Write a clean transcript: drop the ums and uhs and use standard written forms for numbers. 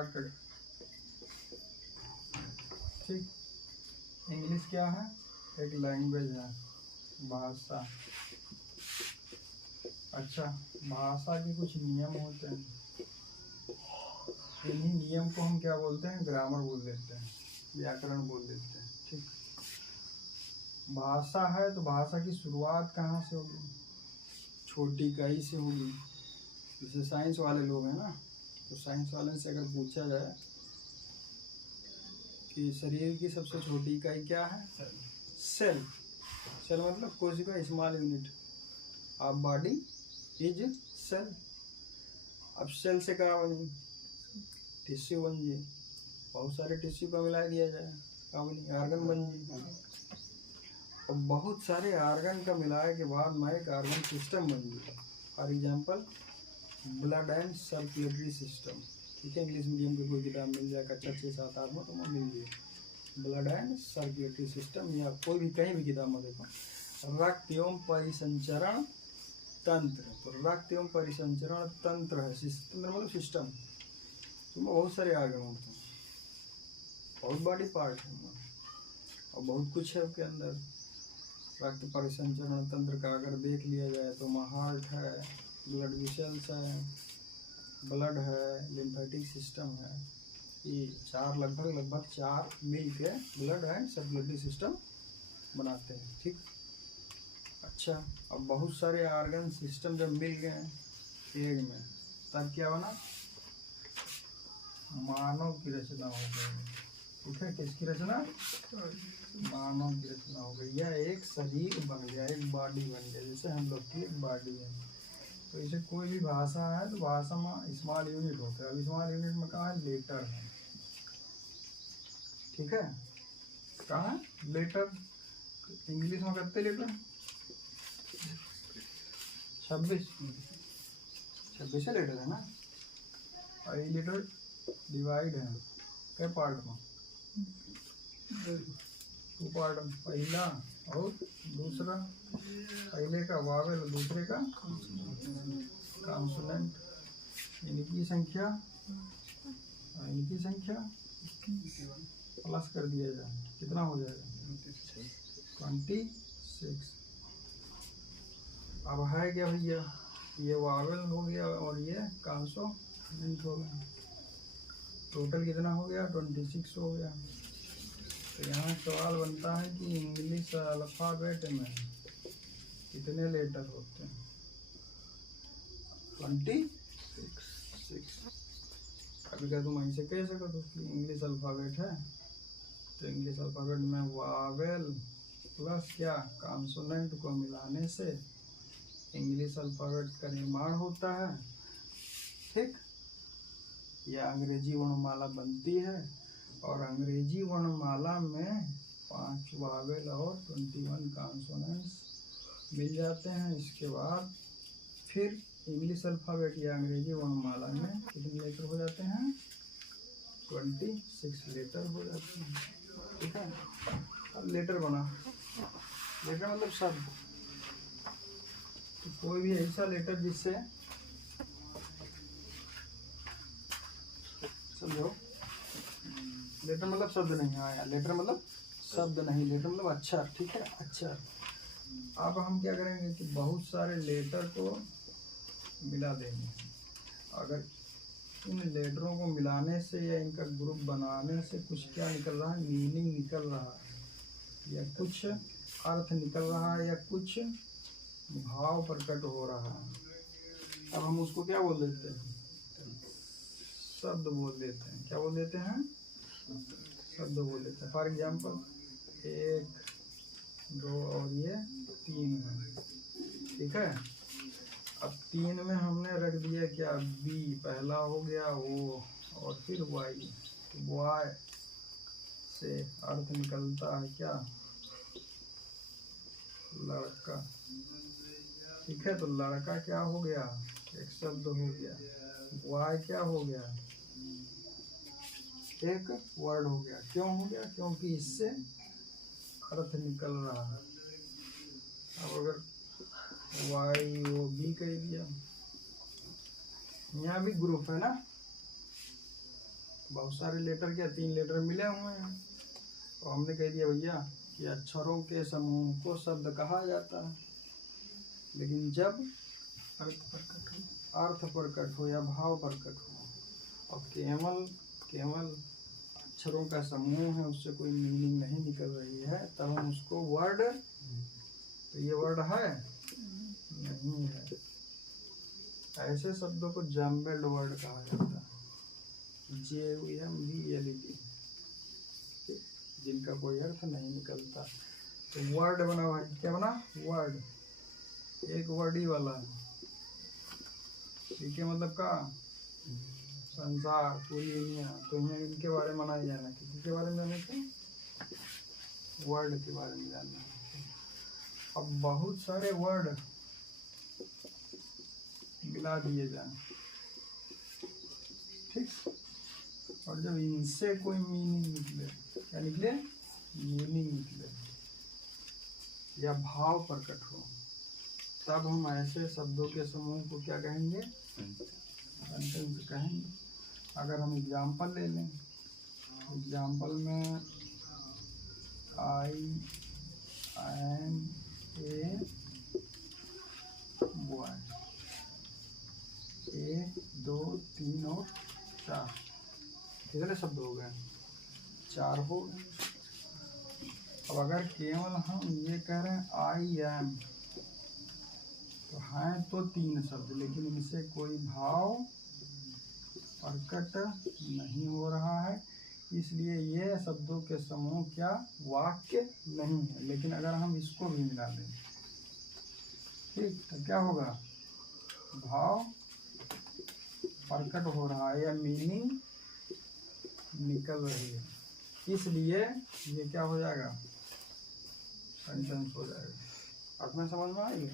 Started. ठीक, English क्या है? एक लैंग्वेज है, भाषा। अच्छा, भाषा के कुछ नियम होते हैं, इन्हीं नियम को हम क्या बोलते हैं? ग्रामर बोल देते हैं, व्याकरण बोल देते हैं। ठीक, भाषा है तो भाषा की शुरुआत कहाँ से होगी? छोटी इकाई से होगी। जैसे साइंस वाले लोग हैं ना, तो साइंस वाले से अगर पूछा जाए कि शरीर की सबसे छोटी इकाई क्या है? सेल। सेल मतलब कोशिका, small unit of body is cell. अब सेल से क्या बनी? टिश्यू बन जाए, बहुत सारे टिश्यू का मिला दिया जाए, क्या बनी? ऑर्गन बन जाए। और बहुत सारे ऑर्गन का मिलाए के बाद में एक ऑर्गन सिस्टम बन जाए। For example blood and circulatory system. ठीक है, इंग्लिश मीडियम की कोई किताब मिल जाए, कक्षा 6-7 में तो वो मिल जाए, ब्लड एंड सर्कुलेटरी सिस्टम, या कोई भी कहीं भी किताब में देखो। रक्त एवं परिसंचरण तंत्र, तो रक्त एवं परिसंचरण तंत्र है, तंत्र मतलब सिस्टम, तो बहुत सारे ऑर्गन होते हैं, बहुत बॉडी पार्ट है और बहुत कुछ है उसके अंदर। रक्त परिसंचरण तंत्र का अगर देख लिया जाए तो हार्ट है, ब्लड वेसल्स है, ब्लड है, लिम्फेटिक सिस्टम है, ये चार लगभग 4 मिल के ब्लड एंड सर्कुलेटरी सिस्टम बनाते हैं। ठीक, अच्छा, अब बहुत सारे ऑर्गन सिस्टम जब मिल गए एक में, तब क्या बना? मानव की रचना हो गई। ठीक है, किसकी रचना? मानव की रचना हो गई, या एक शरीर बन गया, एक बॉडी बन गया, जैसे हम लोग की एक बॉडी है। तो इसे कोई भी भाषा है तो भाषा में स्मॉल यूनिट होता है। अब स्मॉल यूनिट में कहाँ है? लेटर है। ठीक है, कहाँ है? लेटर। इंग्लिश में कितने लेटर? 26 लेटर है ना। और ये लेटर डिवाइड है क्या पार्ट में? 2 पार्ट में, पहला और दूसरा। पहले का वावेल, दूसरे का कॉन्सोनेंट। इनकी संख्या प्लस कर दिया जाए, कितना हो जाएगा? 26। अब है क्या भैया? ये वावेल हो गया और ये कॉन्सोनेंट हो गया, टोटल कितना हो गया? 26 हो गया। तो यहाँ सवाल बनता है कि इंग्लिश अल्फ़ाबेट में कितने लेटर होते हैं? 26। अभी क्या तुम ऐसे कह सको तो कि इंग्लिश अल्फ़ाबेट है, तो इंग्लिश अल्फ़ाबेट में वावेल प्लस क्या कॉन्सोनेंट को मिलाने से इंग्लिश अल्फ़ाबेट का निर्माण होता है। ठीक, यह अंग्रेजी वर्णमाला बनती है और अंग्रेजी वर्णमाला में 5 वावेल और 21 कॉन्सोनेंट्स मिल जाते हैं। इसके बाद फिर इंग्लिश अल्फ़ाबेट या अंग्रेजी वर्णमाला में कितने लेटर हो जाते हैं? 26 लेटर हो जाते हैं। ठीक है, अब लेटर बना, लेटर मतलब शब्द। तो कोई भी ऐसा लेटर जिससे, समझो, लेटर मतलब शब्द नहीं आया, लेटर मतलब शब्द नहीं, लेटर मतलब अक्षर। ठीक है, अक्षर। अब हम क्या करेंगे कि बहुत सारे लेटर को मिला देंगे। अगर इन लेटरों को मिलाने से या इनका ग्रुप बनाने से कुछ क्या निकल रहा है? मीनिंग निकल रहा है, या कुछ अर्थ निकल रहा है, या कुछ भाव प्रकट हो रहा है। अब हम उसको क्या बोल देते हैं? शब्द बोल देते हैं। क्या बोल देते हैं? शब्द बोल देते हैं। फॉर एग्जाम्पल 1, 2 और ये 3 है। ठीक है, अब 3 में हमने रख दिया क्या? बी पहला हो गया वो, और फिर वाई। वाई से अर्थ निकलता है क्या? लड़का। ठीक है, तो लड़का क्या हो गया? एक शब्द हो गया। वाई क्या हो गया? एक वर्ड हो गया। क्यों हो गया? क्योंकि इससे अर्थ निकल रहा है। अब अगर वाई वो बी कह दिया, यहाँ भी ग्रुप है ना, बहुत सारे लेटर क्या 3 लेटर मिले हुए हैं, तो हमने कह दिया भैया कि अक्षरों के समूह को शब्द कहा जाता है। लेकिन जब अर्थ प्रकट हो या भाव प्रकट हो और केवल अक्षरों का समूह है, उससे कोई मीनिंग नहीं निकल रही है, तब हम उसको वर्ड, तो ये वर्ड है नहीं है, ऐसे शब्दों को जम्बल्ड वर्ड कहा जाता है, JUMBLED, जिनका कोई अर्थ नहीं निकलता। तो वर्ड बना भाई, क्या बना? वर्ड, एक वर्ड ही वाला है, ठीक है, मतलब का संसार, पूरी दुनिया। तो यहाँ इनके बारे में नहीं जाना, किसी के बारे में जाना थे, वर्ड के बारे में जानना। अब बहुत सारे वर्ड मिला दिए जाए, ठीक, और जब इनसे कोई मीनिंग निकले, क्या निकले? मीनिंग निकले या भाव प्रकट हो, तब हम ऐसे शब्दों के समूह को क्या कहेंगे? सेंटेंस कहेंगे। अगर हम एग्जाम्पल ले लें, एग्जाम्पल में आई एम ए बॉय, 1 2 3 और 4, कितने शब्द हो गए? 4 हो गए। अब अगर केवल हम ये कह रहे हैं आई एम, तो हैं तो 3 शब्द, लेकिन इनसे कोई भाव प्रकट नहीं हो रहा है, इसलिए ये शब्दों के समूह क्या वाक्य नहीं है। लेकिन अगर हम इसको भी मिला दें, ठीक, तो क्या होगा? भाव प्रकट हो रहा है या मीनिंग निकल रही है, इसलिए ये क्या हो जाएगा? सेंटेंस हो जाएगा। अब में समझ में आएगी?